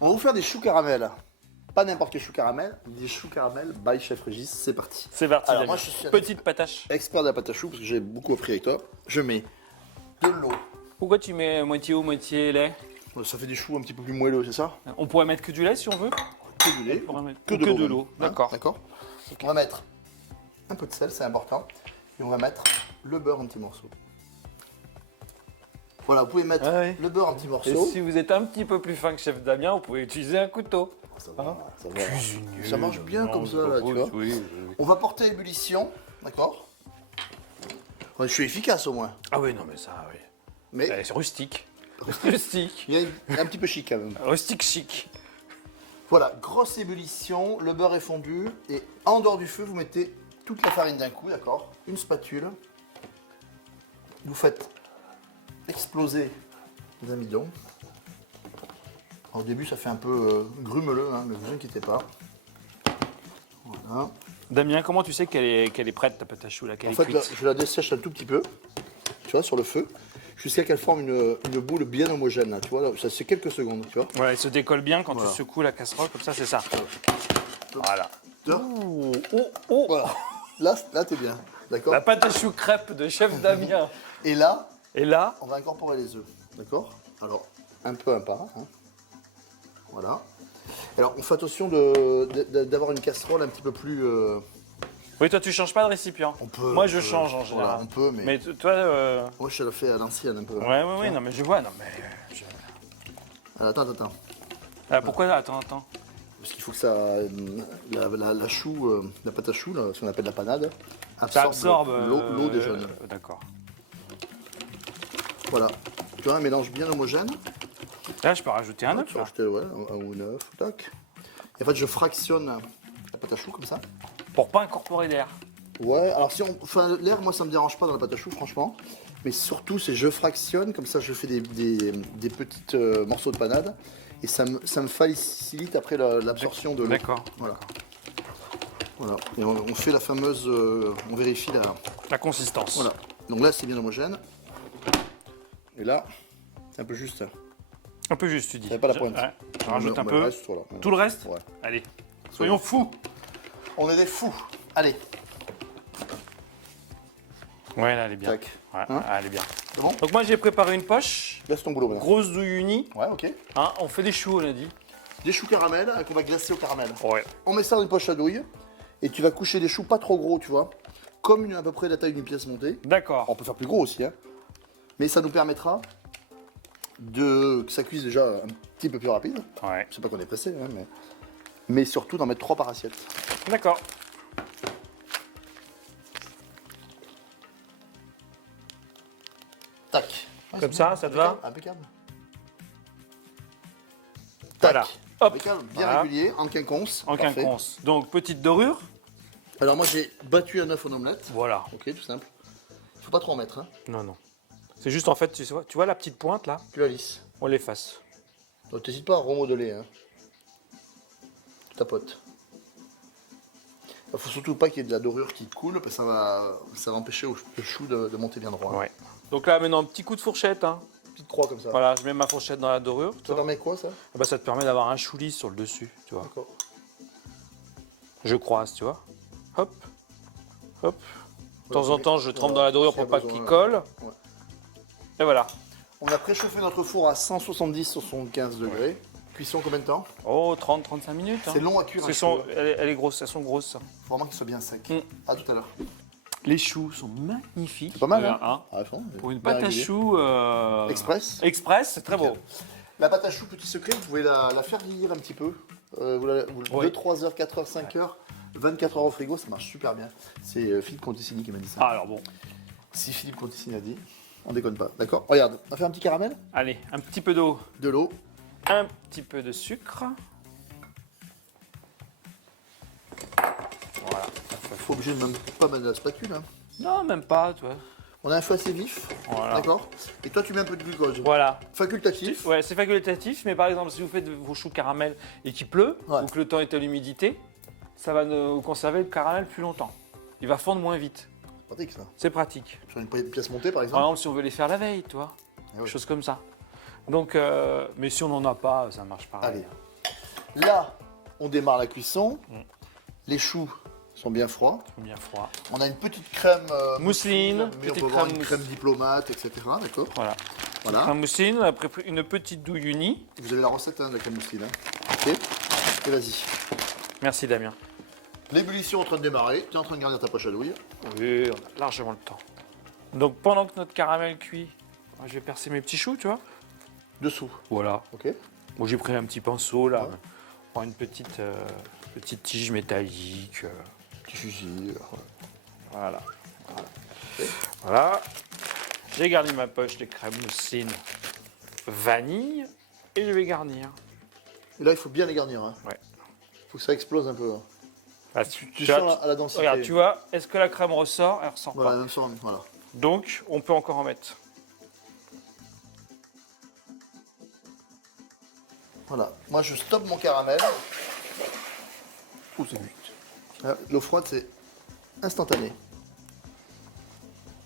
On va vous faire des choux caramel. Pas n'importe quel chou caramel, des choux caramel by Chef Régis. C'est parti. C'est parti. Alors, Damien. moi, je suis un Petite patache. expert de la pâte à choux parce que j'ai beaucoup appris avec toi. Je mets de l'eau. Pourquoi tu mets moitié eau, moitié lait? Ça fait des choux un petit peu plus moelleux, c'est ça? On pourrait mettre que du lait si on veut. Que du lait. On pourrait mettre Que ou de de l'eau. l'eau. Hein, D'accord. D'accord. On va mettre un peu de sel, c'est important. Et on va mettre le beurre en petits morceaux. Voilà, vous pouvez mettre Ah ouais. le beurre en petits Et morceaux. si vous êtes un petit peu plus fin que Chef Damien, vous pouvez utiliser un couteau. Ça va, ça va. Cuisinier. Ça marche bien comme ça, là, tu vois. Oui. On va porter à ébullition, d'accord? Ouais, je suis efficace au moins. Ah oui, non mais ça, oui. Mais C'est rustique. Rustique. il y a un petit peu chic quand même. Rustique chic. Voilà, grosse ébullition, le beurre est fondu. Et en dehors du feu, vous mettez toute la farine d'un coup, d'accord? Une spatule. Vous faites exploser l'amidon. Au début, ça fait un peu grumeleux, hein, mais vous inquiétez pas. Voilà. Damien, comment tu sais qu'elle est prête ta pâte à choux là, qu'elle En est fait, là, cuite? je la dessèche un tout petit peu, tu vois, sur le feu, jusqu'à qu'elle forme une boule bien homogène, là, tu vois. Là, ça c'est quelques secondes, tu vois. Ouais, elle se décolle bien quand Voilà. tu secoues la casserole comme ça, c'est ça. Voilà. Là, Oh, voilà. Là t'es bien, d'accord. la pâte à choux crêpe de Chef Damien. Et là, Et là, on va incorporer les œufs, d'accord. Alors, un peu un pas, hein. Voilà. Alors, on fait attention d'avoir une casserole un petit peu plus... oui, toi tu changes pas de récipient. on peut, Moi on je peut, change en voilà, général. on peut, mais... Mais toi, Moi, je le fais à l'ancienne un peu. ouais, non mais je vois, non mais. Alors, attends. Ah, pourquoi? Attends. Parce qu'il faut que ça... la chou, la pâte à choux, là, ce qu'on appelle la panade, Ça absorbe l'eau des jaunes. D'accord. Voilà. Tu vois, un mélange bien homogène. Là, je peux rajouter un œuf. Tu vas là. rajouter, ouais, un ou neuf, tac. Et en fait, je fractionne la pâte à choux comme ça. Pour pas incorporer d'air. Ouais, alors si on... Enfin, l'air, moi, ça me dérange pas dans la pâte à choux, franchement. Mais surtout, c'est je fractionne, comme ça, je fais des petits morceaux de panade. Et ça me facilite après l'absorption de l'eau. D'accord. Voilà. Voilà. Et on fait la fameuse... on vérifie la... La consistance. Voilà. Donc là, c'est bien homogène. Et là, c'est un peu juste. Un peu juste, tu dis. Ça fait pas la pointe. Ouais, je rajoute un On met peu. le reste, voilà. Tout le reste? Ouais. Allez. Soyons fous. On est des fous. Allez, Ouais, là, elle est bien. tac. Ouais, Hein elle est bien. C'est bon? Donc moi, j'ai préparé une poche. Laisse ton boulot maintenant. Grosse douille unie. Ouais, ok. Hein, on fait des choux, on a dit. Des choux caramel qu'on va glacer au caramel. Ouais. On met ça dans une poche à douille. Et tu vas coucher des choux pas trop gros, tu vois. Comme à peu près la taille d'une pièce montée. D'accord. On peut faire plus gros aussi, hein. Mais ça nous permettra que ça cuise déjà un petit peu plus rapide. Ouais. C'est pas qu'on est pressé, hein, mais surtout d'en mettre 3 par assiette. D'accord. Tac. Comme ça, ça te va? Impeccable. Voilà. Tac. Hop. Impeccable, bien Voilà. régulier, en quinconce. En Parfait. quinconce. Donc, petite dorure. Alors moi j'ai battu un œuf en omelette. Voilà. Ok, tout simple. Faut pas trop en mettre, hein. Non. C'est juste en fait, tu vois la petite pointe là? Tu la lisses. On l'efface. Donc t'hésites pas à remodeler, hein. Tu tapotes. Il faut surtout pas qu'il y ait de la dorure qui coule, parce que ça va empêcher le chou de monter bien droit. Ouais. Donc là, maintenant, un petit coup de fourchette. Hein. Petite croix comme ça. Voilà, je mets ma fourchette dans la dorure. Ça permet quoi ça? Ah bah, ça te permet d'avoir un chou lisse sur le dessus, tu vois. D'accord. Je croise, tu vois. Hop. Hop. De temps Ouais, en temps, je trempe dans la dorure pour s'il y a pas besoin, qu'il colle. Ouais. Et voilà. On a préchauffé notre four à 170-175 degrés. Cuisson combien de temps? Oh, 30-35 minutes. Hein. C'est long à cuire un C'est chou. son- elle est grosse, elles sont grosses. Faut vraiment qu'il soit bien sec. Mm. À tout à l'heure. Les choux sont magnifiques. Pas mal, hein? Hein. Ah, franchement, Pour une bien pâte à régulier. choux Express. Express, c'est très beau. La pâte à choux, petit secret, vous pouvez la faire vieillir un petit peu. Oui. 2, 3 heures, 4 heures, 5 heures, 24 heures au frigo, ça marche super bien. C'est Philippe Conticini qui m'a dit ça. Ah, alors bon. Si Philippe Conticini a dit, on déconne pas. D'accord? Regarde, on va faire un petit caramel, Allez, un petit peu d'eau, de l'eau. un petit peu de sucre. Voilà. Faut obligé de même pas mettre de la spatule. Hein. Non, même pas, tu vois. On a un feu assez vif. Voilà. D'accord? Et toi, tu mets un peu de glucose. Voilà. Facultatif. Ouais, c'est facultatif, mais par exemple, si vous faites vos choux caramel et qu'il pleut, Ouais. ou que le temps est à l'humidité, ça va nous conserver le caramel plus longtemps. Il va fondre moins vite. Pratique ça. C'est pratique. Sur une pièce montée, par Par exemple. exemple, si on veut les faire la veille, tu vois, Ah oui. des choses comme ça. Donc, mais si on n'en a pas, ça marche pas. Allez. Là, on démarre la cuisson. Les choux sont bien froids. Bien froid. On a une petite crème Mousseline, mais on petite peut avoir crème une crème diplomate, etc. D'accord. Voilà. Voilà. Crème mousseline, on a préparé une petite douille unie. Vous avez la recette de la crème mousseline. Hein. Ok. Et vas-y. Merci Damien. L'ébullition est en train de démarrer. Tu es en train de garnir ta poche à douille. Oui, on a largement le temps. Donc pendant que notre caramel cuit, je vais percer mes petits choux, tu vois. Dessous. Voilà. Ok. Bon, j'ai pris un petit pinceau là. Ouais. Pour une petite tige métallique. Petit fusil. Voilà. Voilà. J'ai garni ma poche de crème mousseline vanille et je vais garnir. Et là, il faut bien les garnir. Hein. Ouais. Faut que ça explose un peu. Hein. Ah, Tu sens à la densité. Regarde, tu vois, est-ce que la crème ressort? Elle ressort Voilà, pas. même sur voilà. Donc, on peut encore en mettre. Voilà. Moi, je stoppe mon caramel. Ouh, c'est vite. L'eau froide, c'est instantané.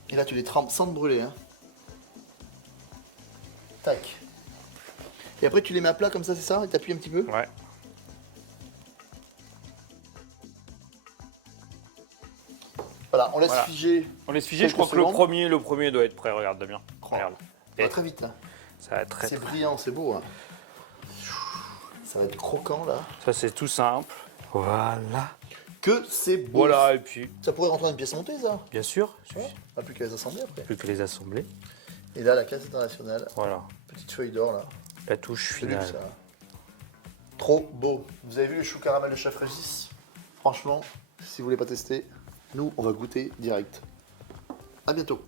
Et là, tu les trempes sans te brûler. Hein. Tac. Et après, tu les mets à plat comme ça, c'est ça? Et t'appuies un petit peu? Ouais. Voilà, on laisse Voilà. figer. On laisse figer. Je crois que Quelques le premier doit être prêt. Regarde, Damien. Regarde. Ça va très vite. Hein. Ça va être très. C'est brillant, c'est beau. Hein. Ça va être croquant là. Ça, c'est tout simple. Voilà. Que c'est beau. Voilà, et puis, Ça pourrait rentrer dans une pièce montée, ça. bien sûr, il Ouais. suffit Pas plus qu'à les assembler après. plus que les assembler. Et là, la classe internationale. Voilà. Petite feuille d'or là. La touche C'est luxe, finale. ça. Trop beau. Vous avez vu les choux caramel de chef Régis? Franchement, si vous voulez pas tester, nous, on va goûter direct. À bientôt.